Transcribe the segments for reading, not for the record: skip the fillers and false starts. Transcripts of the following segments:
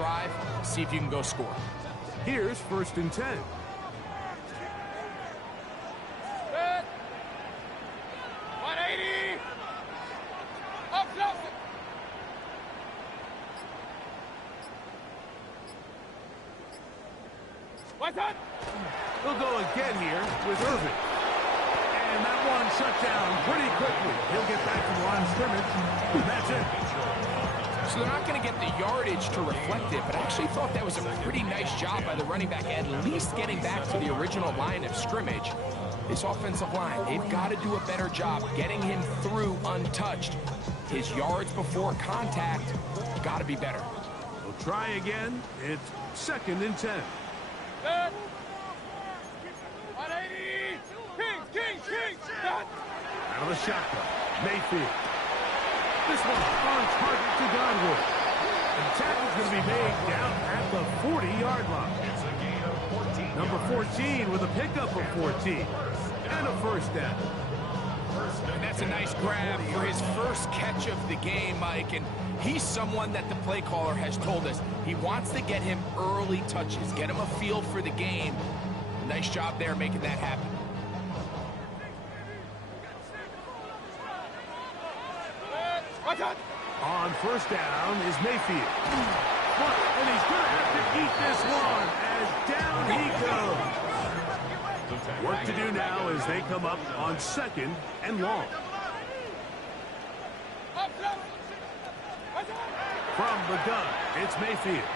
drive, see if you can go score. Here's 1st and 10. Set. 180. Up close. What's that? He'll go again here with Irvin. And that one shut down pretty quickly. He'll get back to the line of scrimmage. That's it. So they're not going to get the yardage to reflect it, but I actually thought that was a pretty nice job by the running back, at least getting back to the original line of scrimmage. This offensive line, they've got to do a better job getting him through untouched. His yards before contact got to be better. We'll try again. It's 2nd and 10. Set. 180. Kings. Set. Out of the shotgun. Mayfield. This one's on target to Godwin. And the tackle's going to be made down at the 40-yard line. It's a gain of 14. Number 14 with a pickup of 14. And a 1st down. And that's a nice grab for his first catch of the game, Mike. And he's someone that the play caller has told us he wants to get him early touches, get him a feel for the game. Nice job there making that happen. On 1st down is Mayfield. And he's going to have to eat this one as down he goes. Work to do now as they come up on 2nd and long. From the gun, it's Mayfield.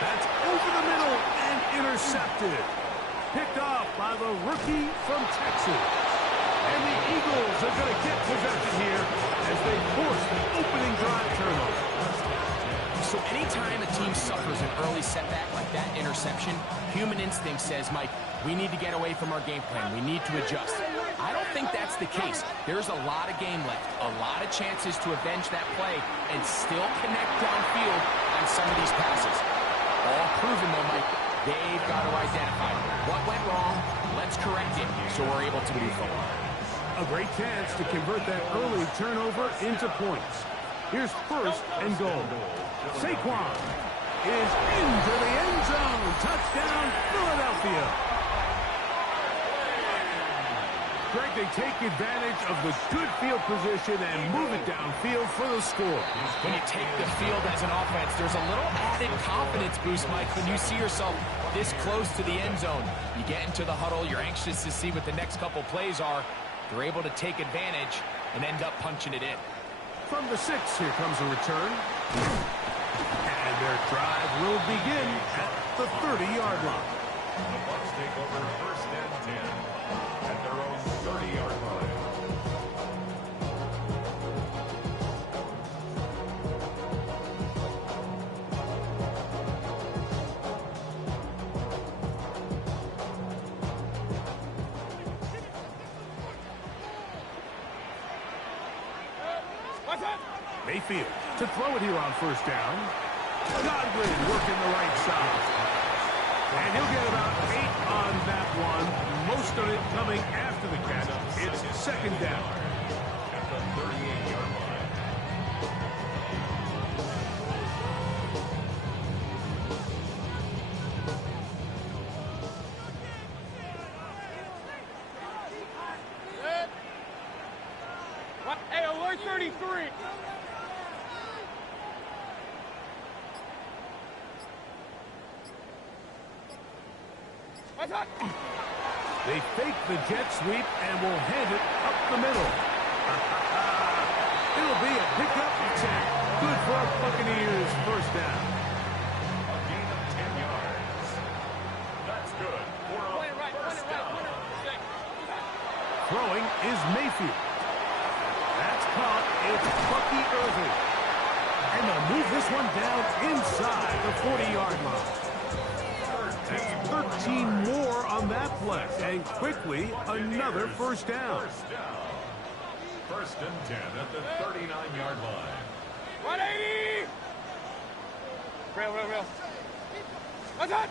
That's over the middle and intercepted. Picked off by the rookie from Texas. And the Eagles are going to get possession here as they force the opening drive turnover. So anytime a team suffers an early setback like that interception, human instinct says, Mike, we need to get away from our game plan. We need to adjust. I don't think that's the case. There's a lot of game left, a lot of chances to avenge that play and still connect downfield on some of these passes. All proven, though, Mike. They've got to identify what went wrong. Let's correct it so we're able to move forward. A great chance to convert that early turnover into points. Here's 1st and goal. Saquon is into the end zone. Touchdown, Philadelphia. Greg, they take advantage of the good field position and move it downfield for the score. When you take the field as an offense, there's a little added confidence boost, Mike, when you see yourself this close to the end zone. You get into the huddle, you're anxious to see what the next couple plays are. You're able to take advantage and end up punching it in. From the 6, here comes a return. And their drive will begin at the 30-yard line. The Bucs take over 1st and 10 at their own 30-yard line. Mayfield to throw it here on 1st down. Godwin working the right side. And he'll get about 8 on that one. Most of it coming after the catch. It's 2nd down. At the 38-yard line. Hey, alert 33. They fake the jet sweep and will hand it up the middle. It'll be a pickup of 10. Good for Buccaneers. 1st down. A gain of 10 yards. That's good for a first down. Throwing is Mayfield. That's caught. It's Bucky Irving. And they'll move this one down inside the 40-yard line. That's 13 more on that play. And quickly, another 1st down. 1st and 10 at the 39-yard line. 180. Real. What's that?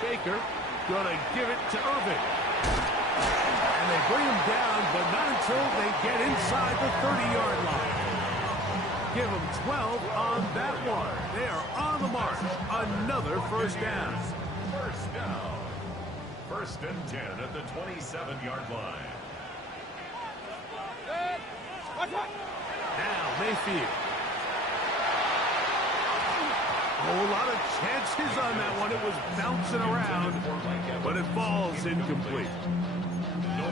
Baker gonna give it to Irving. And they bring him down, but not until they get inside the 30-yard line. Give them 12 on that one. They are on the mark. Another first down. First down. First and 10 at the 27-yard line. Now Mayfield. Oh, a lot of chances on that one. It was bouncing around, but it falls incomplete.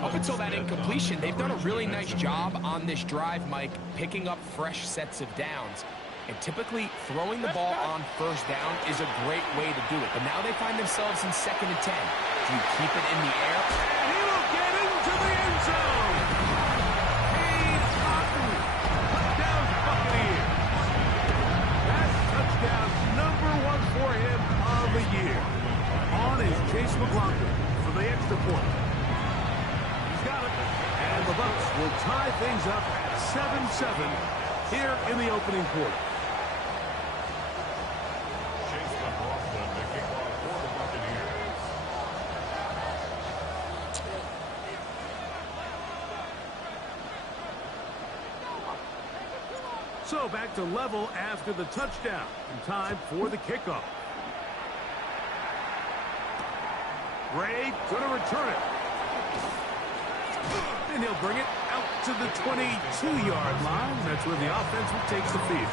Up until that incompletion, they've done a really nice job on this drive, Mike, picking up fresh sets of downs. And typically, throwing the ball on first down is a great way to do it. But now they find themselves in 2nd and 10. Do you keep it in the air? And he will get into the end zone. Cade Otton, touchdown Buccaneers. That's touchdown number 1 for him on the year. On is Chase McLaughlin for the extra point. He's got it. And the Bucs will tie things up at 7-7 here in the opening quarter. Chase McLaughlin, the kickoff for the Buccaneers. So back to level after the touchdown. And time for the kickoff. Ray going to return it. And he'll bring it out to the 22-yard line. That's where the offense will take the field.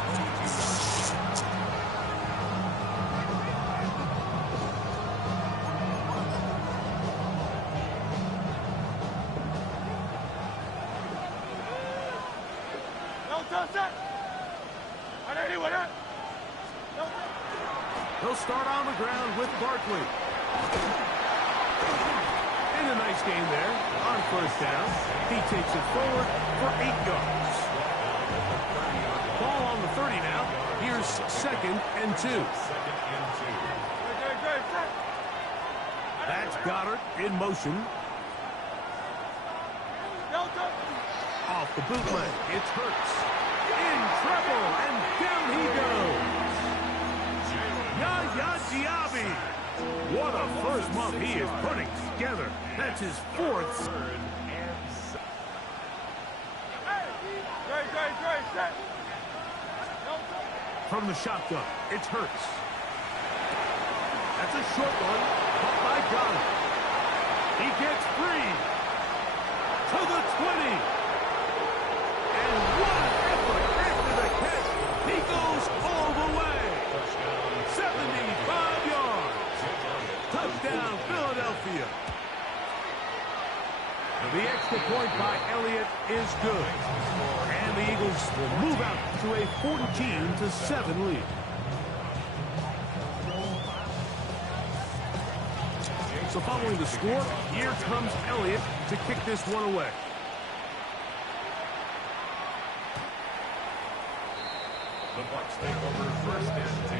He'll start on the ground with Barkley. And a nice game there on first down. He takes it forward for 8 yards. Ball on the 30 now. Here's 2nd and 2. That's Goddard in motion. Off the bootleg, it's Hurts. In trouble, and down he goes. Yaya Diaby. What a first month he is putting together. That's his 4th. From the shotgun, it's Hurts. That's a short one, caught by Goddard. He gets free to the 20. And what an effort after the catch. He goes all the way. 75 yards. Touchdown, Philadelphia. The extra point by Elliott is good. And the Eagles will move out to a 14-7 lead. So following the score, here comes Elliott to kick this one away. The Bucs take over 1st and 10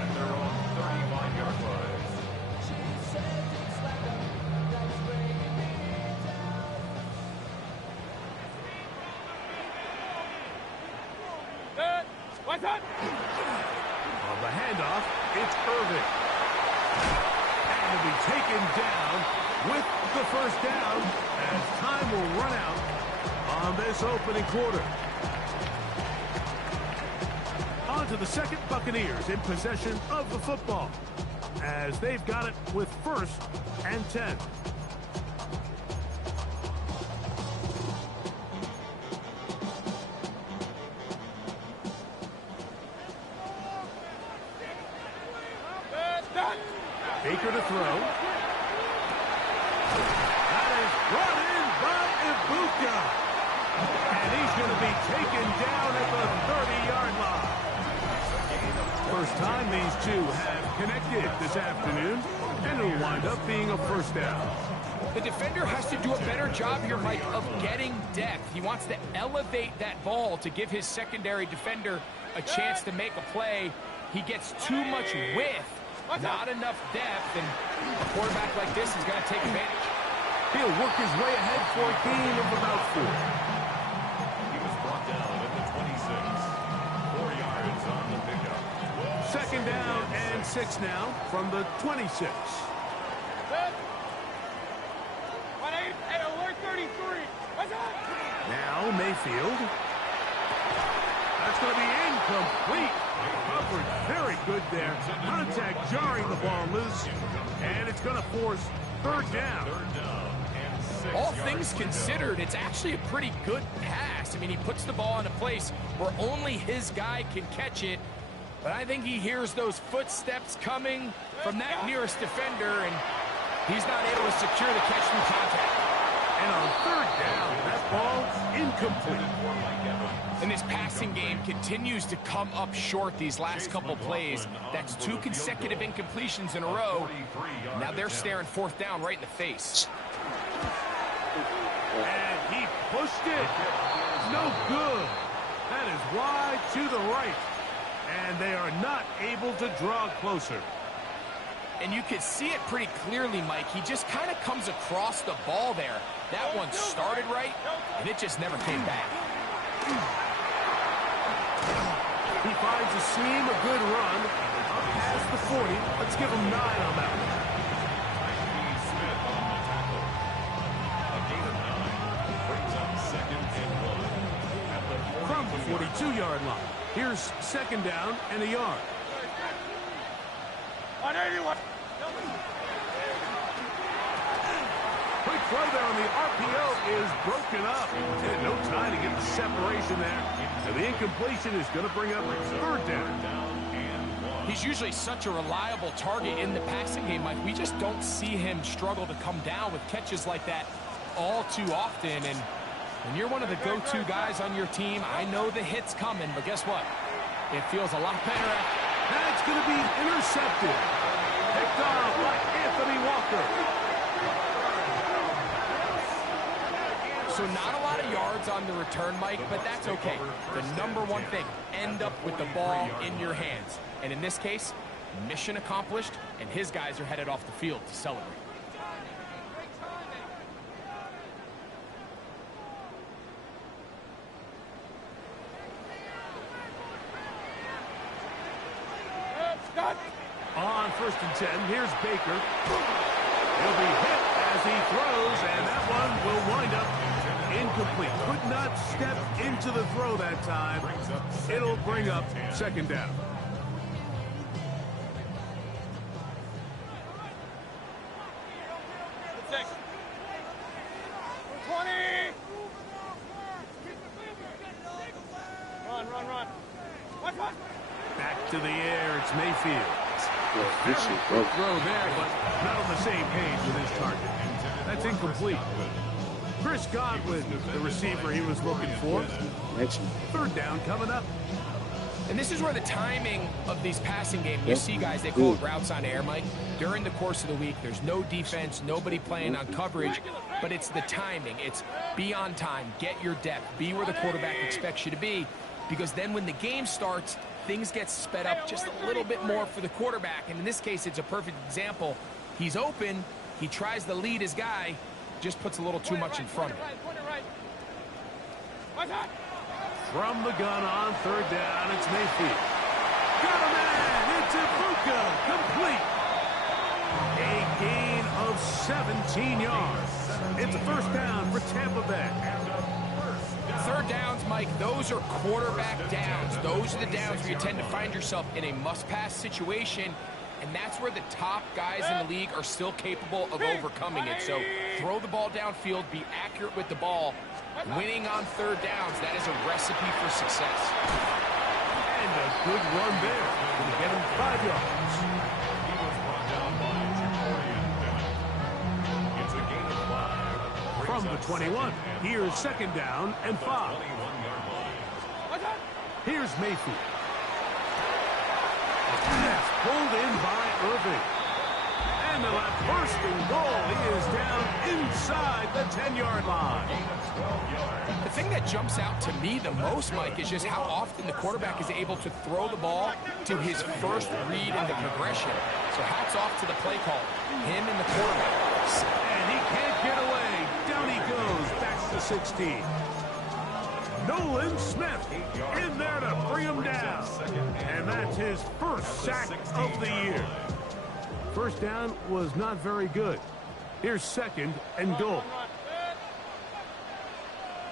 at their own 35-yard line. On the handoff, it's Irvin. And will be taken down with the first down as time will run out on this opening quarter. On to the 2nd, Buccaneers in possession of the football as they've got it with 1st and 10. Baker to throw. That is brought in by Ibuka. And he's going to be taken down at the 30-yard line. First time these two have connected this afternoon, and it'll wind up being a first down. The defender has to do a better job here, Mike, of getting depth. He wants to elevate that ball to give his secondary defender a chance to make a play. He gets too much width, not enough depth, and a quarterback like this is going to take advantage. He'll work his way ahead for a gain of about 4. He was brought down at the 26. 4 yards on the pickup. 2nd down and 6 now from the 26. Now Mayfield. That's going to be incomplete. Coverage very good there. Contact jarring the ball loose. And it's going to force third down. All things considered, it's actually a pretty good pass. I mean, he puts the ball in a place where only his guy can catch it. But I think he hears those footsteps coming from that nearest defender, and he's not able to secure the catch through contact. And on third down, that ball's incomplete. And this passing game continues to come up short these last couple plays. That's 2 consecutive incompletions in a row. Now they're staring fourth down right in the face. And he pushed it. No good. That is wide to the right. And they are not able to draw closer. And you can see it pretty clearly, Mike. He just kind of comes across the ball there. That one started right, and it just never came back. He finds a seam, a good run. Up past the 40. Let's give him 9 on that one. Smith on the tackle. A gain of 9 brings up 2nd and 1 at the 42. From the 42-yard line. Here's second down and a yard. 181. Quick throw there on the RPO is broken up. And no time to get the separation there. And the incompletion is going to bring up third down. He's usually such a reliable target in the passing game, Mike. We just don't see him struggle to come down with catches like that all too often. And when you're one of the go-to guys on your team, I know the hit's coming, but guess what? It feels a lot better. That's going to be intercepted. Picked off by Anthony Walker. So not a lot of yards on the return, Mike, but that's okay. The number one thing, end up with the ball in your hands. And in this case, mission accomplished, and his guys are headed off the field to celebrate. On 1st and 10, here's Baker. He'll be hit as he throws, and that one will wind up incomplete. Could not step into the throw that time. It'll bring up second down. Run. Back to the air, it's Mayfield. Good throw there, but not on the same page with his target. That's incomplete. Chris Godwin, the receiver he was looking for. Third down coming up. And this is where the timing of these passing games, you see guys, they call it routes on air, Mike. During the course of the week, there's no defense, nobody playing on coverage, but it's the timing. It's be on time, get your depth, be where the quarterback expects you to be, because then when the game starts, things get sped up just a little bit more for the quarterback. And in this case, it's a perfect example. He's open, he tries to lead his guy, just puts a little too much in front of him. From the gun on third down, it's Mayfield. Got a man, it's Ibuka, complete. A gain of 17 yards. It's a first down for Tampa Bay. Third downs, Mike, those are quarterback downs. Those are the downs where you tend to find yourself in a must-pass situation, and that's where the top guys in the league are still capable of overcoming it. So throw the ball downfield, be accurate with the ball. Winning on third downs, that is a recipe for success. And a good run there. Going to get him 5 yards. He was brought down by Jabarian Bennett. It's a gain of 5. From the 21, here's second down and 5. 21-yard line. Here's Mayfield. That's pulled in by Irving. And the left first and goal. He is down inside the 10-yard line. The thing that jumps out to me the most, Mike, is just how often the quarterback is able to throw the ball to his first read in the progression. So hats off to the play call. Him and the quarterback. And he can't get away. Down he goes. Back to 16. Nolan Smith in there to bring him down. And that's his first sack of the year. First down was not very good. Here's second and goal.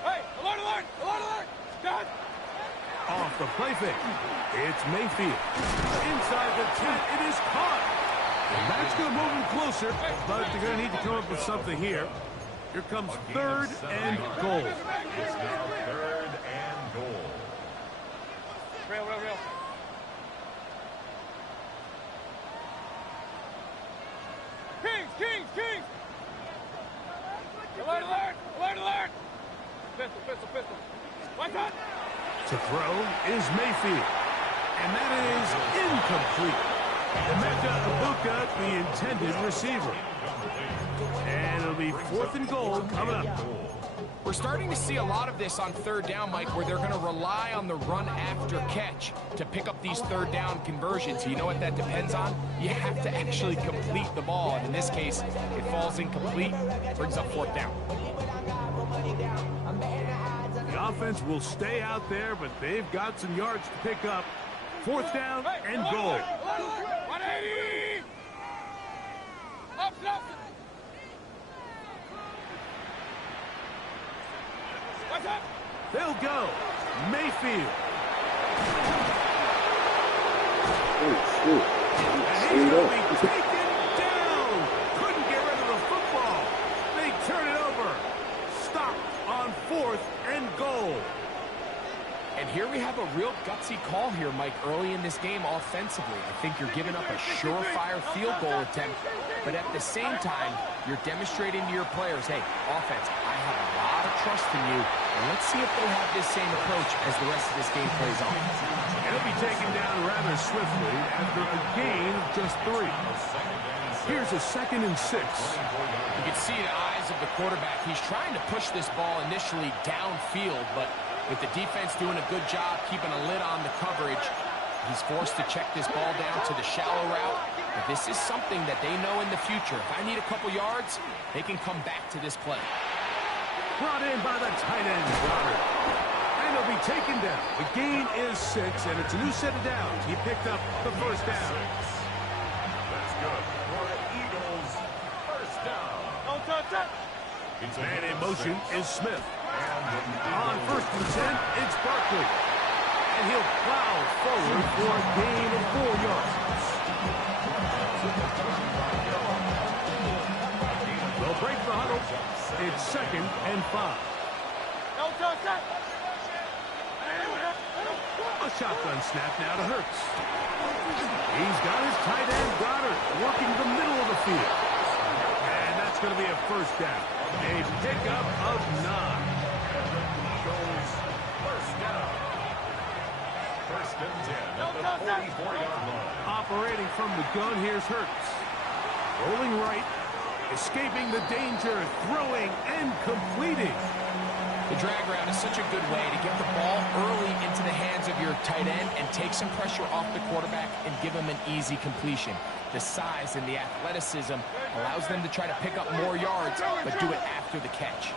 Hey, alert! Off the play fake. It's Mayfield. Inside the 10, it is caught. And that's going to move him closer, but they're going to need to come up with something here. Here comes 3rd and goal. It's now 3rd and goal. Real. Kings! Alert! Pistol. What's that? To throw is Mayfield. And that is incomplete. Emeka Egbuka, the intended receiver. And it'll be 4th and goal coming up. We're starting to see a lot of this on 3rd down, Mike, where they're going to rely on the run after catch to pick up these 3rd down conversions. You know what that depends on? You have to actually complete the ball. And in this case, it falls incomplete, brings up 4th down. The offense will stay out there, but they've got some yards to pick up. 4th down and goal. 180! Up. What's up? They'll go. Mayfield. And he's going to be taken down. Couldn't get rid of the football. They turn it over. Stopped on 4th and goal. And here we have a real gutsy call here, Mike, early in this game offensively. I think you're giving up a surefire field goal attempt, but at the same time, you're demonstrating to your players, hey, offense, I have a lot of trust in you, and let's see if they'll have this same approach as the rest of this game plays on. He'll be taken down rather swiftly after a gain of just 3. Here's a 2nd and 6. You can see the eyes of the quarterback. He's trying to push this ball initially downfield, but with the defense doing a good job keeping a lid on the coverage, he's forced to check this ball down to the shallow route. But this is something that they know in the future. If I need a couple yards, they can come back to this play. Brought in by the tight end, Goddard. And he'll be taken down. The gain is 6, and it's a new set of downs. He picked up the 1st down. That's good for the Eagles. 1st down. Don't touch it! Man in motion is Smith. On 1st and 10, it's Barkley. And he'll plow forward for a gain of 4 yards. They'll break the huddle. It's 2nd and 5. Don't touch it! A shotgun snap now to Hurts. He's got his tight end, Goddard, working the middle of the field. And that's going to be a 1st down. A pickup of 9. Eagles 1st down. 1st and 10 at the 44-yard line. Operating from the gun, here's Hurts. Rolling right, escaping the danger, throwing and completing. The drag route is such a good way to get the ball early into the hands of your tight end and take some pressure off the quarterback and give him an easy completion. The size and the athleticism allows them to try to pick up more yards, but do it after the catch.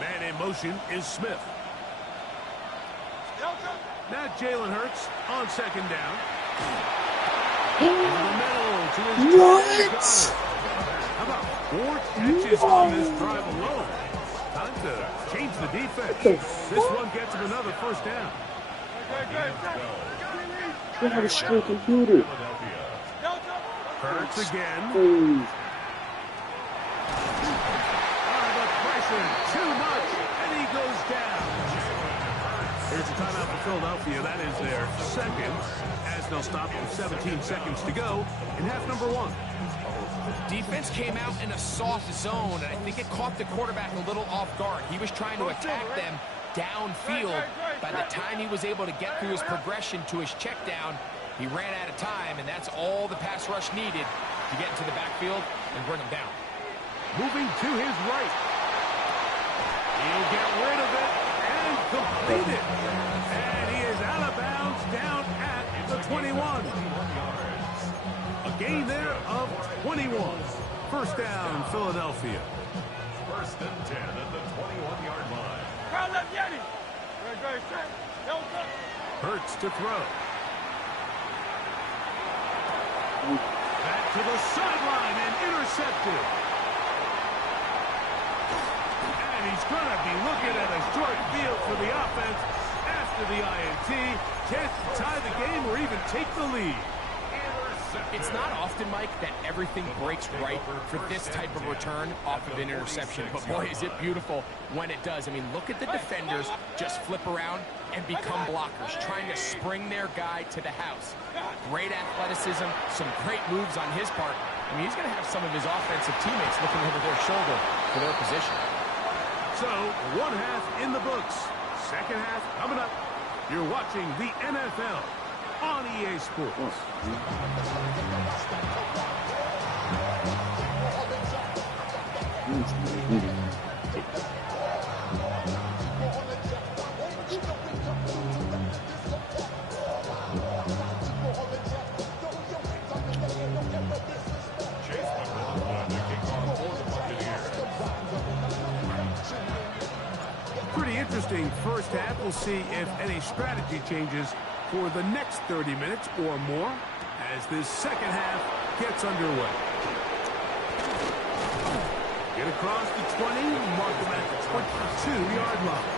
Man in motion is Smith. Now Jalen Hurts on 2nd down. In the middle to his What? How about 4 catches on this drive alone? Time to change the defense. This one gets him another 1st down. They have a straight computer. Hurts again. Please. The pressure, too much, and he goes down. Here's a timeout for Philadelphia. That is their 2nd, as they'll stop with 17 seconds to go in half number 1. Defense came out in a soft zone, and I think it caught the quarterback a little off guard. He was trying to attack them downfield. By the time he was able to get through his progression to his check down, he ran out of time, and that's all the pass rush needed to get into the backfield and bring him down. Moving to his right. He'll get rid of it and complete it. And he is out of bounds down at the 21. A gain there of 21. 1st down, Philadelphia. 1st and 10 at the 21-yard line. Crowd left Yeti! Hurts to throw. Back to the sideline and intercepted. And he's going to be looking at a short field for the offense. after the INT. Chance to tie the game or even take the lead. It's not often, Mike, that everything breaks right for this type of return off of an interception. But boy, is it beautiful when it does. I mean, look at the defenders just flip around and become blockers, trying to spring their guy to the house. Great athleticism, some great moves on his part. I mean, he's going to have some of his offensive teammates looking over their shoulder for their position. So, one half in the books. Second half coming up. You're watching the NFL on EA Sports. Pretty interesting first half. We'll see if any strategy changes for the next 30 minutes or more as this second half gets underway. Get across the 20, mark them at the 22-yard line.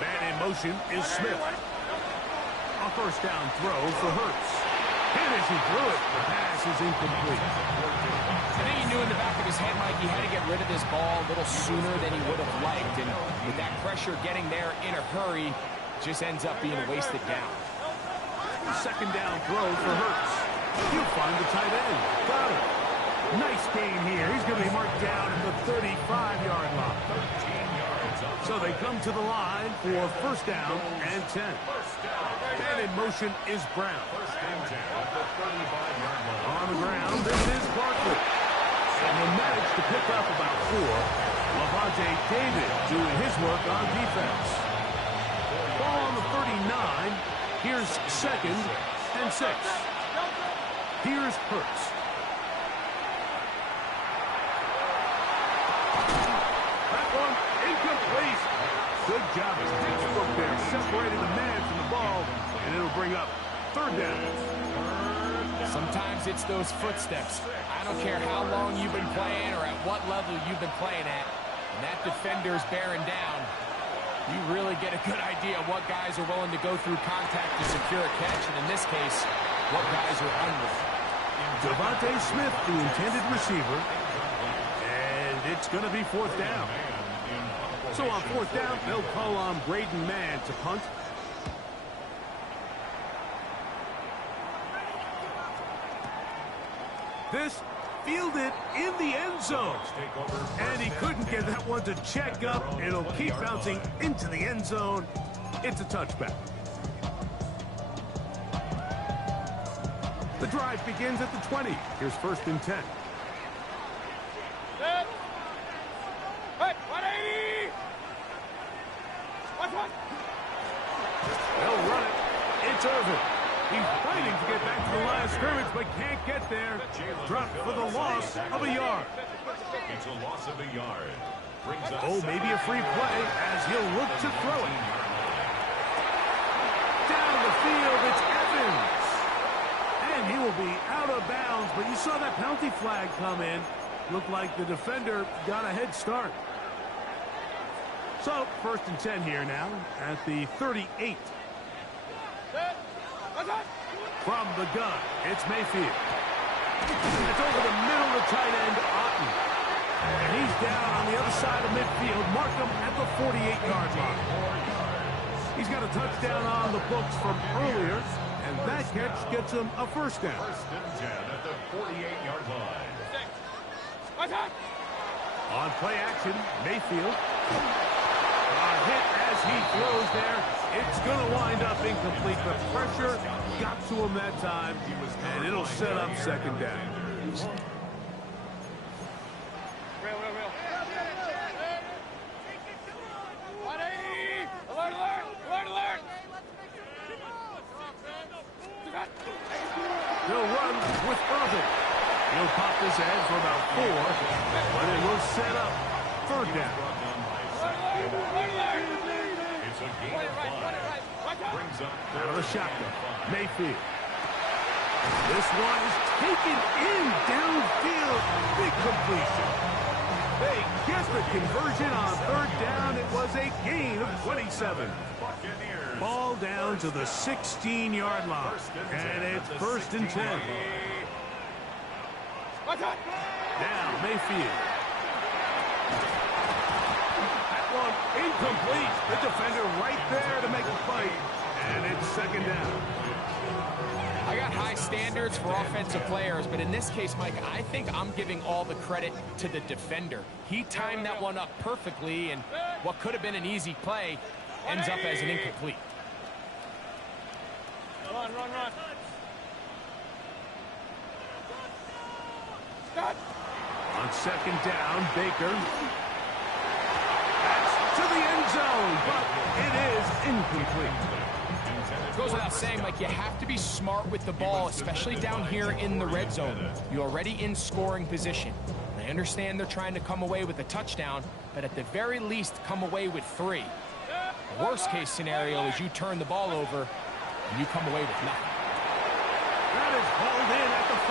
Man in motion is Smith. A first down throw for Hurts. And as he threw it, the pass is incomplete. I think he knew in the back of his head, Mike, he had to get rid of this ball a little sooner than he would have liked. And with that pressure getting there in a hurry, just ends up being wasted down. Second down throw for Hurts. He'll find the tight end. Got it. Nice gain here. He's going to be marked down at the 35-yard line. So they come to the line for first down and 10. And in motion is Brown. On the ground, this is Barkley. And he'll manage to pick up about 4. Lavonte David doing his work on defense. Ball on the 39. Here's second and 6. Here's Hurts. That one incomplete. Good job as Pittsburgh there, separating the man from the ball, and it'll bring up third down. Sometimes it's those footsteps. I don't care how long you've been playing or at what level you've been playing at. And that defender's bearing down. You really get a good idea of what guys are willing to go through contact to secure a catch, and in this case, what guys are unwilling. Devontae Smith, the intended receiver, and it's going to be fourth down. So on fourth down, they'll call on Braden Mann to punt. This fielded in the end zone. And he couldn't get that one to check up. It'll keep bouncing into the end zone. It's a touchback. The drive begins at the 20. Here's first and 10. Hey, 180! They'll run it. It's Irvin. He's fighting to get back to the line of scrimmage, but can't get there. Dropped for the loss of a yard. It's a loss of a yard. Oh, maybe a free play as he'll look to throw it. Down the field, it's Evans. And he will be out of bounds, but you saw that penalty flag come in. Looked like the defender got a head start. So, first and 10 here now at the 38. From the gun, it's Mayfield. It's over the middle of the tight end, Otten. And he's down on the other side of midfield. Mark him at the 48-yard line. He's got a touchdown on the books from earlier, and that catch gets him a first down. First and 10 at the 48-yard line. On play action, Mayfield. A hit as he throws there. It's going to wind up incomplete. The pressure got to him that time, and it'll set up second down. Real. 180! Alert! They'll run with Irvin. He'll pop this ahead for about 4, but it will set up third down. It's a gain of 5. Brings up Out of the shotgun, Mayfield. This one is taken in downfield. Big completion. They get the conversion on third down. It was a gain of 27. Ball down to the 16-yard line. And it's 1st and 10. Now Mayfield. That one incomplete. The defender right there to make the play. And it's 2nd down. I got high standards for offensive players, but in this case, Mike, I think I'm giving all the credit to the defender. He timed that one up perfectly, and what could have been an easy play ends up as an incomplete. Run. On 2nd down, Baker. That's to the end zone, but it is incomplete. Goes without saying, Mike, you have to be smart with the ball, especially down here in the red zone. You're already in scoring position. I understand they're trying to come away with a touchdown, but at the very least, come away with 3. The worst case scenario is you turn the ball over and you come away with nothing. That is hauled in at the 5.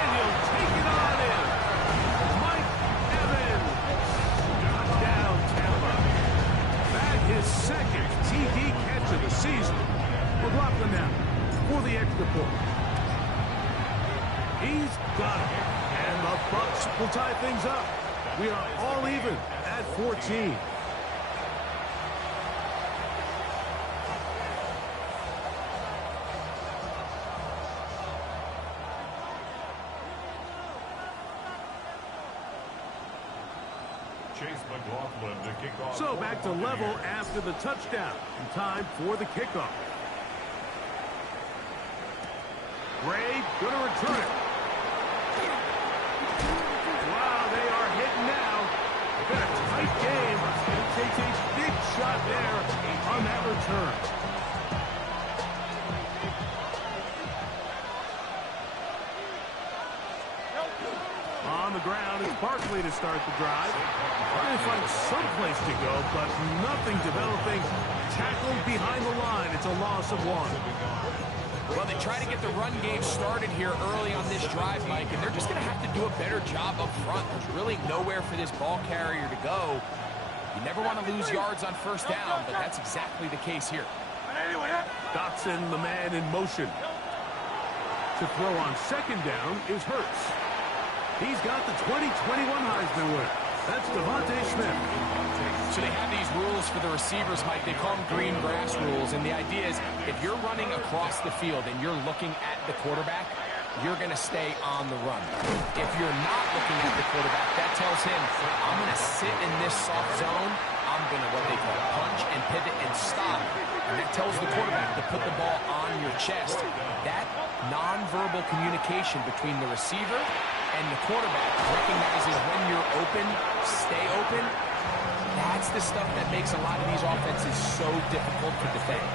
And he'll take it on in. Mike Evans. Touchdown, Tampa. That is 2nd TD catch of the season. McLaughlin now for the extra point. He's got it. And the Bucs will tie things up. We are all even at 14. Chase McLaughlin to kick off. So back to level after the touchdown. And time for the kickoff. Ray going to return it. Wow, they are hitting now. They've got a tight game. He takes a big shot there on that return. On the ground, it's Barkley to start the drive. Trying to find some place to go, but nothing developing. Tackled behind the line. It's a loss of 1. Well, they try to get the run game started here early on this drive, Mike, and they're just going to have to do a better job up front. There's really nowhere for this ball carrier to go. You never want to lose yards on 1st down, but that's exactly the case here. Dotson, the man in motion. To throw on 2nd down is Hurts. He's got the 2021 Heisman winner. That's Devontae Smith. So they have these rules for the receivers, Mike. They call them green grass rules. And the idea is if you're running across the field and you're looking at the quarterback, you're going to stay on the run. If you're not looking at the quarterback, that tells him, I'm going to sit in this soft zone. I'm going to what they call punch and pivot and stop. And that tells the quarterback to put the ball on your chest. That nonverbal communication between the receiver and the quarterback recognizes when you're open, stay open. That's the stuff that makes a lot of these offenses so difficult to defend.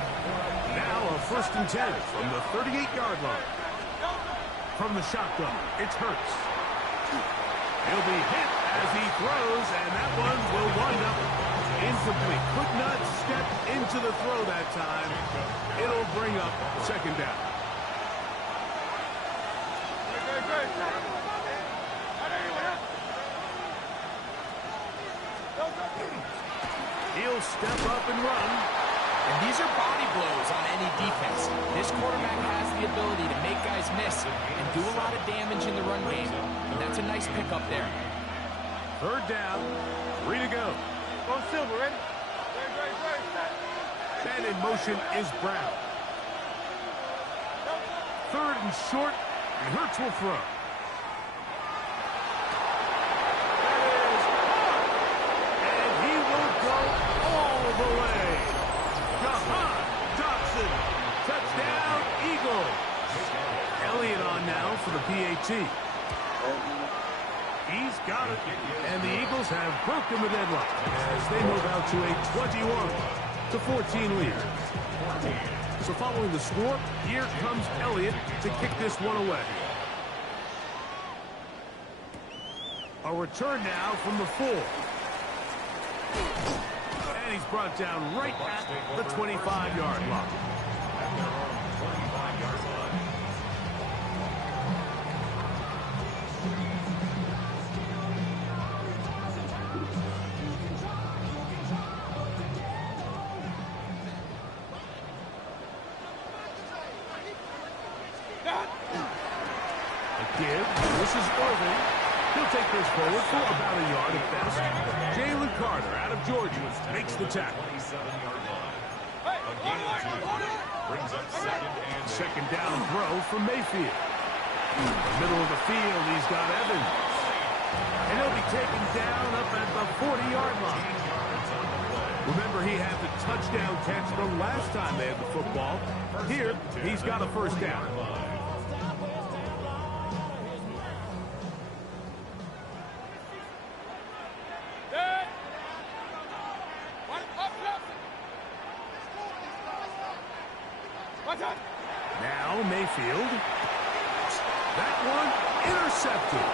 Now a 1st and 10 from the 38-yard line. From the shotgun, it's Hurts. He'll be hit as he throws, and that one will wind up incomplete. Could not step into the throw that time. It'll bring up 2nd down. He'll step up and run. And these are body blows on any defense. This quarterback has the ability to make guys miss and do a lot of damage in the run game. And that's a nice pickup there. 3rd down, 3 to go. Go Silver, ready? And in motion is Brown. 3rd and short, and Hurts will throw. And he will go all the way. Jahan Dotson, touchdown, Eagles. Elliott on now for the PAT. He's got it, and the Eagles have broken the deadlock as they move out to a 21-14 lead. So following the score, here comes Elliott to kick this one away. A return now from the 4. And he's brought down right at the 25-yard line. is Irving. He'll take this forward for about a yard at best. Jalen Carter out of Georgia makes the tackle. 27-yard line. A gain of 2 brings up Second down throw from Mayfield. Middle of the field, he's got Evans. And he'll be taken down up at the 40-yard line. Remember, he had the touchdown catch the last time they had the football. Here, he's got a first down. Now Mayfield. That one intercepted.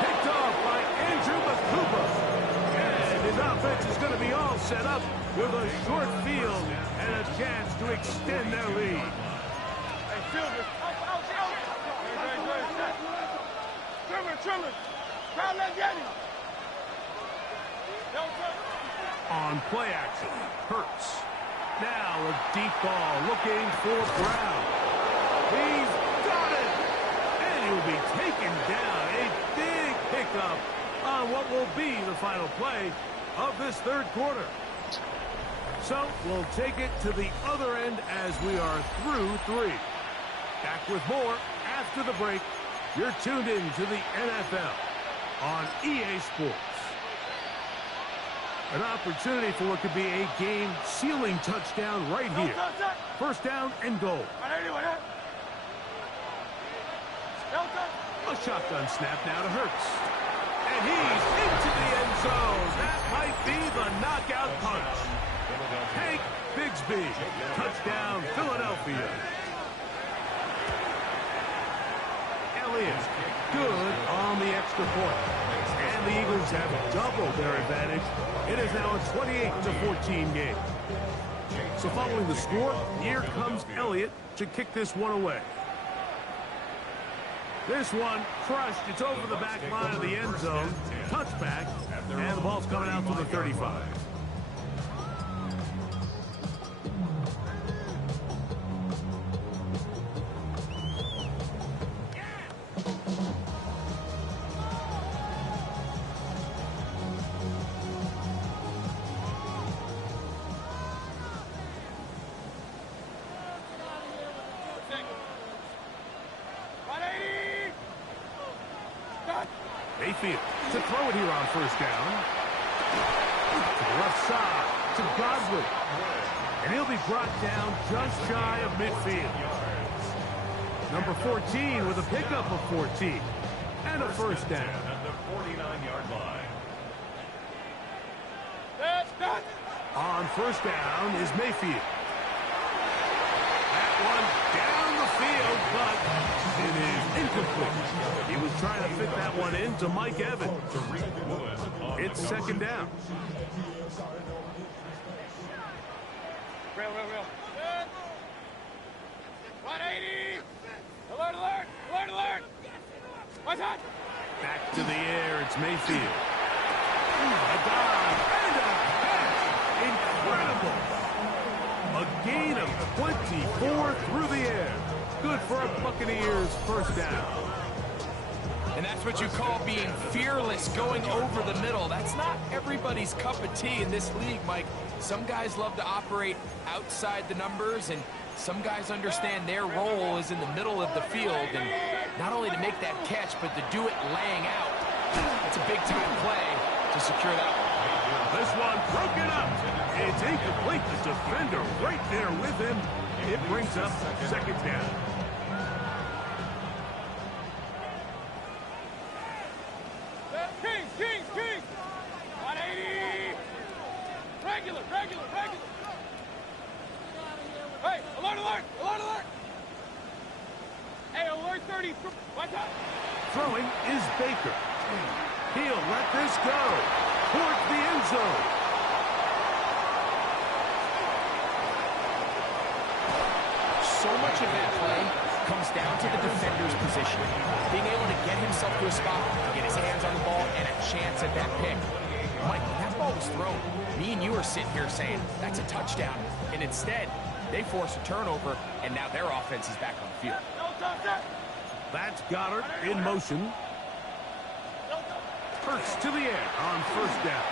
Picked off by Andrew Makuba. And his offense is going to be all set up with a short field and a chance to extend their lead. Hey, Silver. Trimmer. Crowd, let's get him. On play action, Hurts. Now a deep ball looking for Brown. He's got it! And he'll be taken down. A big pickup on what will be the final play of this third quarter. So we'll take it to the other end as we are through 3. Back with more after the break. You're tuned in to the NFL on EA Sports. An opportunity for what could be a game-sealing touchdown right here. First down and goal. A shotgun snap now to Hurts. And he's into the end zone. That might be the knockout punch. Hank Bigsby. Touchdown, Philadelphia. Elliott, good on the extra point. And the Eagles have doubled their advantage. It is now a 28-14 game. So following the score, here comes Elliott to kick this one away. This one crushed. It's over the back line of the end zone. Touchback. And the ball's coming out to the 35. Mayfield to throw it here on first down. To the left side, to Godwin. And he'll be brought down just shy of midfield. Number 14 with a pickup of 14. And a first down. At the 49-yard line. On first down is Mayfield. That one down the field, but it is incomplete. He was trying to fit that one into Mike Evans. It's second down. Real. 180. Alert. What's that? Back to the air, it's Mayfield. A dive and a pass. Incredible. A gain of 24 through the air. Good for a Buccaneers first down. And that's what you call being fearless, going over the middle. That's not everybody's cup of tea in this league, Mike. Some guys love to operate outside the numbers, and some guys understand their role is in the middle of the field, and not only to make that catch, but to do it laying out. It's a big-time play to secure that one. This one broken up. It's incomplete. The defender right there with him. It brings up second down. Kings. 180. Regular. Hey, alert. Hey, alert 30. What's up? Throwing is Baker. He'll let this go towards the end zone. So much of that play comes down to the defender's position. Being able to get himself to a spot, get his hands on the ball, and a chance at that pick. Mike, when that ball was thrown, me and you are sitting here saying, that's a touchdown. And instead, they force a turnover, and now their offense is back on the field. That's Goddard in motion. Hurts to the air on first down.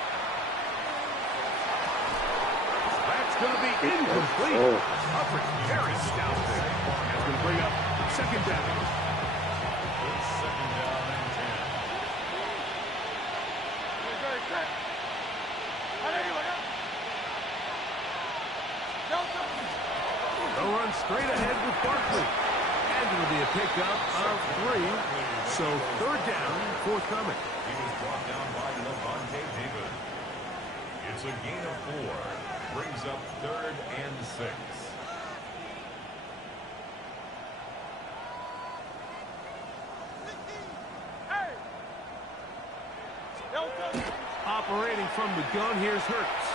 That's going to be incomplete. Hubbard very stout there. That's going to bring up second down. It's second down and 10. They'll run straight ahead with Barkley. And it'll be a pickup of 3. So third down, forthcoming. He was brought down by Levante David. It's a gain of 4. Brings up third and 6. Operating from the gun, here's Hurts.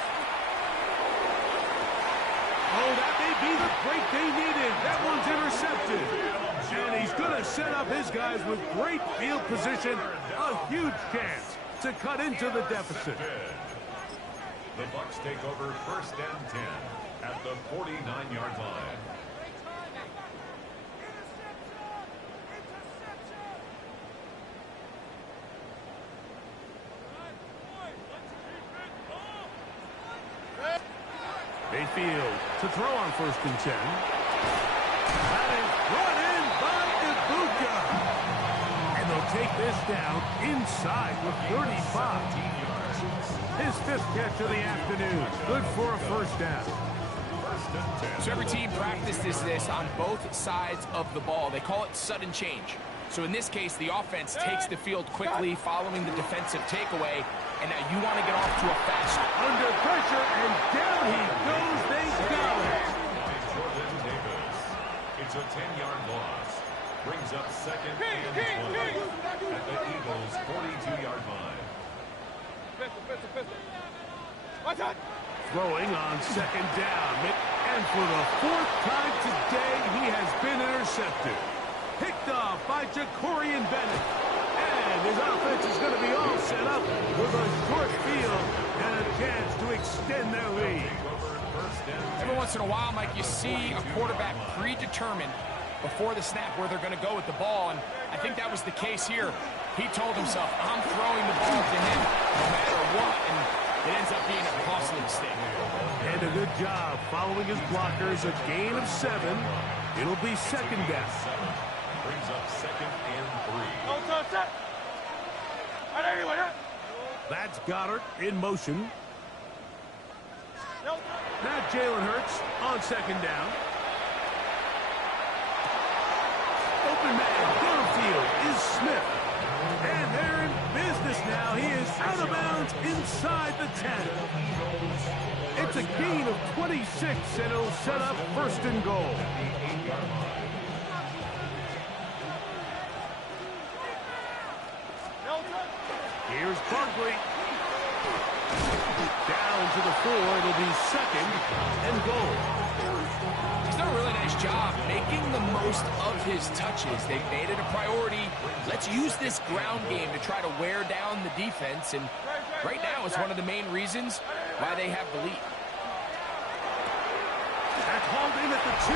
Oh, that may be the break they needed. That one's intercepted. And he's going to set up his guys with great field position. A huge chance to cut into the deficit. The Bucs take over first and 10 at the 49-yard line. Mayfield to throw on first and 10. That is brought in by Ibuka. And they'll take this down inside the 35. His 5th catch of the afternoon. Good for a first down. So every team practices this on both sides of the ball. They call it sudden change. So in this case, the offense takes the field quickly following the defensive takeaway. And now you want to get off to a fast start. Under pressure, and down he goes. They got it. Jordan Davis. It's a 10-yard loss. Brings up second and 20 at the Eagles' 42-yard line. Throwing on second down. And for the 4th time today, he has been intercepted. Picked off by Jacorian Bennett. And his offense is going to be all set up with a short field and a chance to extend their lead. Every once in a while, Mike, you see a quarterback predetermined before the snap where they're going to go with the ball, and I think that was the case here. He told himself, I'm throwing the ball to him no matter what, and it ends up being a costly mistake. And a good job following his blockers, a gain of 7. It'll be second down. Brings up second and 3. That's Goddard in motion. Now Jalen Hurts on second down. Open man downfield is Smith. And they're in business now. He is out of bounds inside the 10. It's a gain of 26, and it'll set up first and goal. Here's Barkley. Down to the 4. It'll be second and goal. He's done a really nice job making the most of his touches. They've made it a priority. Let's use this ground game to try to wear down the defense. And right now, it's one of the main reasons why they have the lead. That's hauled in at the 2.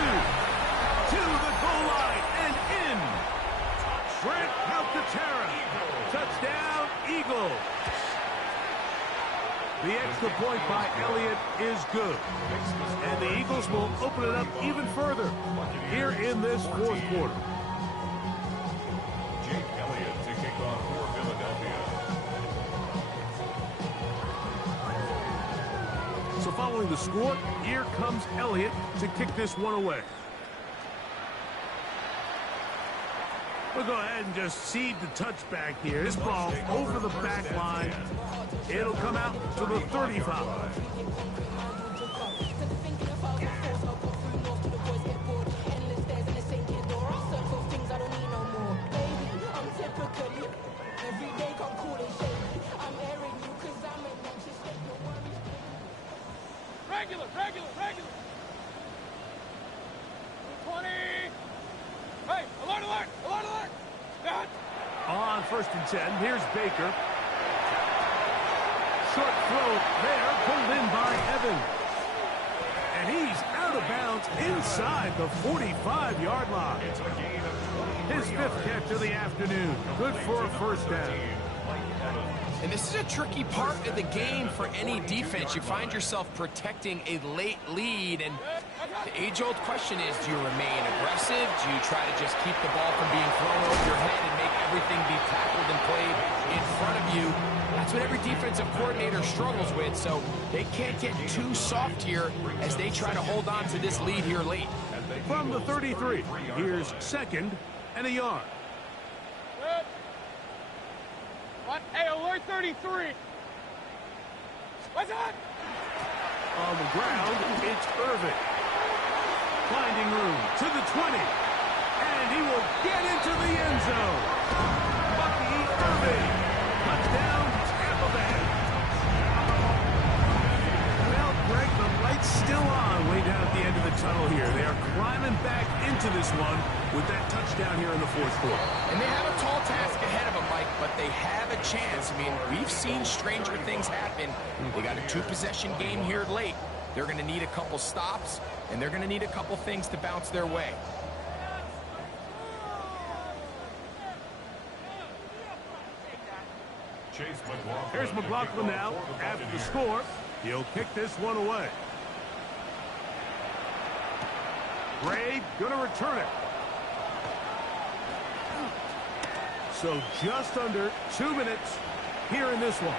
To the goal line and in. Trent Calcaterra. Touchdown, Eagles. The extra point by Elliott is good. And the Eagles will open it up even further here in this 4th quarter. Jake Elliott to kick off for Philadelphia. So following the score, here comes Elliott to kick this one away. We'll go ahead and just cede the touchback here. This ball over the back line. It'll come out to the 35. Regular. 20. Hey, alert. Down. On first and 10, here's Baker. Short throw there, pulled in by Evans. And he's out of bounds inside the 45-yard line. It's a gain of 20. His 5th catch of the afternoon. Good for a first down. Mike Evans. And this is a tricky part of the game for any defense. You find yourself protecting a late lead, and the age-old question is, do you remain aggressive? Do you try to just keep the ball from being thrown over your head and make everything be tackled and played in front of you? That's what every defensive coordinator struggles with, so they can't get too soft here as they try to hold on to this lead here late. From the 33, here's 2nd and a yard. Hey, alert 33. What's that? On the ground, it's Irving. Finding room to the 20. And he will get into the end zone. Bucky Irving. Touchdown, Tampa Bay. Well, Greg, the light's still on way down at the end of the tunnel here. They are climbing back into this one with that touchdown here in the 4th quarter. And they have a tall task ahead of them, Mike, but they have a chance. I mean, we've seen stranger things happen. They got a 2-possession game here late. They're going to need a couple stops, and they're going to need a couple things to bounce their way. Here's McLaughlin now after the score. He'll kick this one away. Gray gonna return it. So just under 2 minutes here in this one.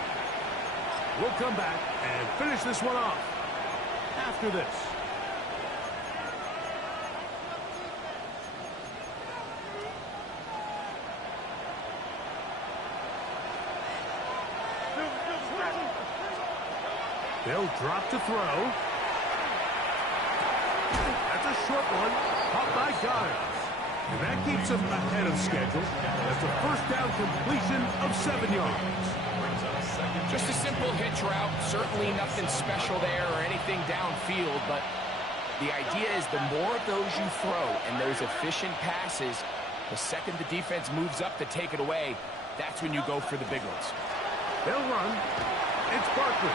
We'll come back and finish this one off after this. They'll drop to throw. That's a short one, caught by Goddard. And that keeps him ahead of schedule. That's a first down completion of 7 yards. Just a simple hitch route. Certainly nothing special there or anything downfield, but the idea is the more of those you throw and those efficient passes, the second the defense moves up to take it away, that's when you go for the big ones. They'll run. It's Barkley.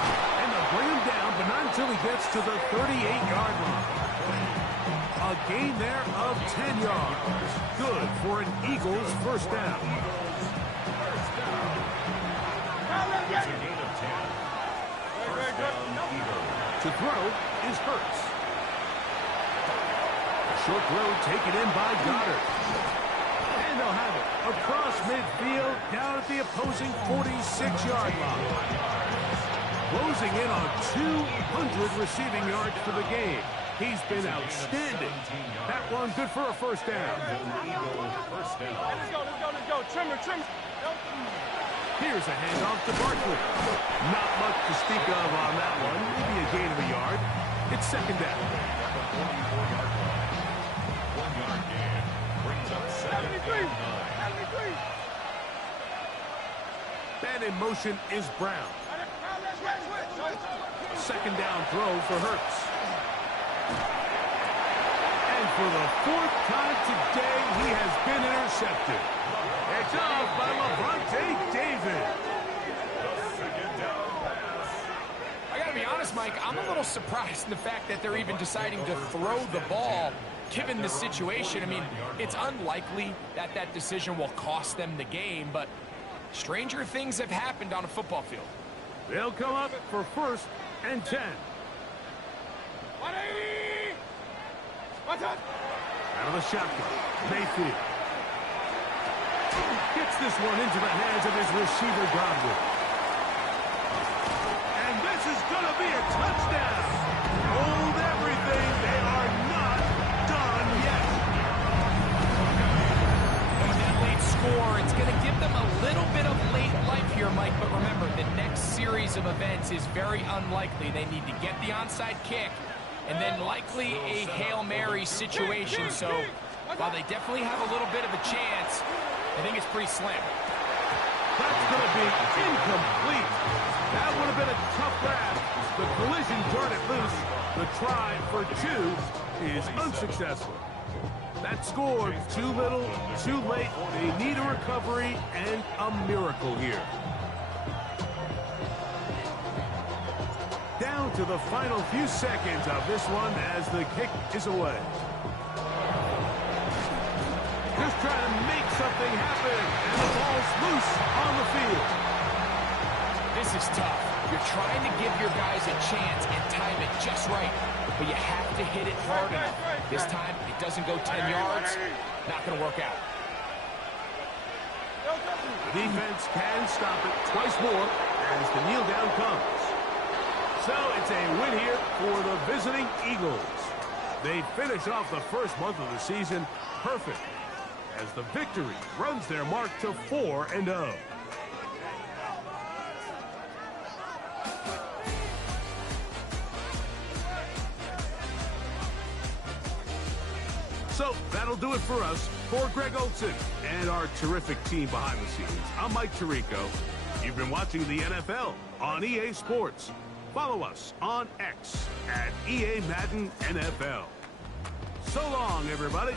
And they'll bring him down, but not until he gets to the 38-yard line. A gain there of 10 yards. Good for an Eagles first down. It's a gain of 10. First down, Eagles. To throw is Hurts. A short throw taken in by Goddard. And they'll have it across midfield down at the opposing 46-yard line. Closing in on 200 receiving yards for the game. He's been outstanding. That one good for a first down. Let's go. Trimmer. Here's a handoff to Barkley. Not much to speak of on that one. Maybe a gain of a yard. It's second down. 1 yard gain brings up 7 and 9. Man in motion is Brown. Second down throw for Hurts. And for the 4th time today, he has been intercepted. It's off by Lavonte David. I got to be honest, Mike, I'm a little surprised in the fact that they're even deciding to throw the ball given the situation. I mean, it's unlikely that that decision will cost them the game, but stranger things have happened on a football field. They'll come up for 1st and 10. 180. What's up? Out of the shotgun, Mayfield. Gets this one into the hands of his receiver, Godwin. And this is going to be a touchdown. Hold everything. They are not done yet. And that late score, it's going to give them a little bit of late life here, Mike. But remember, the next series of events is very unlikely. They need to get the onside kick and then likely a Hail Mary situation. So while they definitely have a little bit of a chance, I think it's pretty slim. That's going to be incomplete. That would have been a tough grab. The collision turned it loose. The try for 2 is unsuccessful. That score, too little, too late. They need a recovery and a miracle here. Down to the final few seconds of this one as the kick is away. Just trying to make something happen, and the ball's loose on the field. This is tough. You're trying to give your guys a chance and time it just right, but you have to hit it hard enough. This time, it doesn't go 10 yards. Not going to work out. The defense can stop it twice more as the kneel down comes. So it's a win here for the visiting Eagles. They finish off the first month of the season perfect as the victory runs their mark to 4-0. So that'll do it for us. For Greg Olsen and our terrific team behind the scenes, I'm Mike Tirico. You've been watching the NFL on EA Sports. Follow us on X at EA Madden NFL. So long, everybody.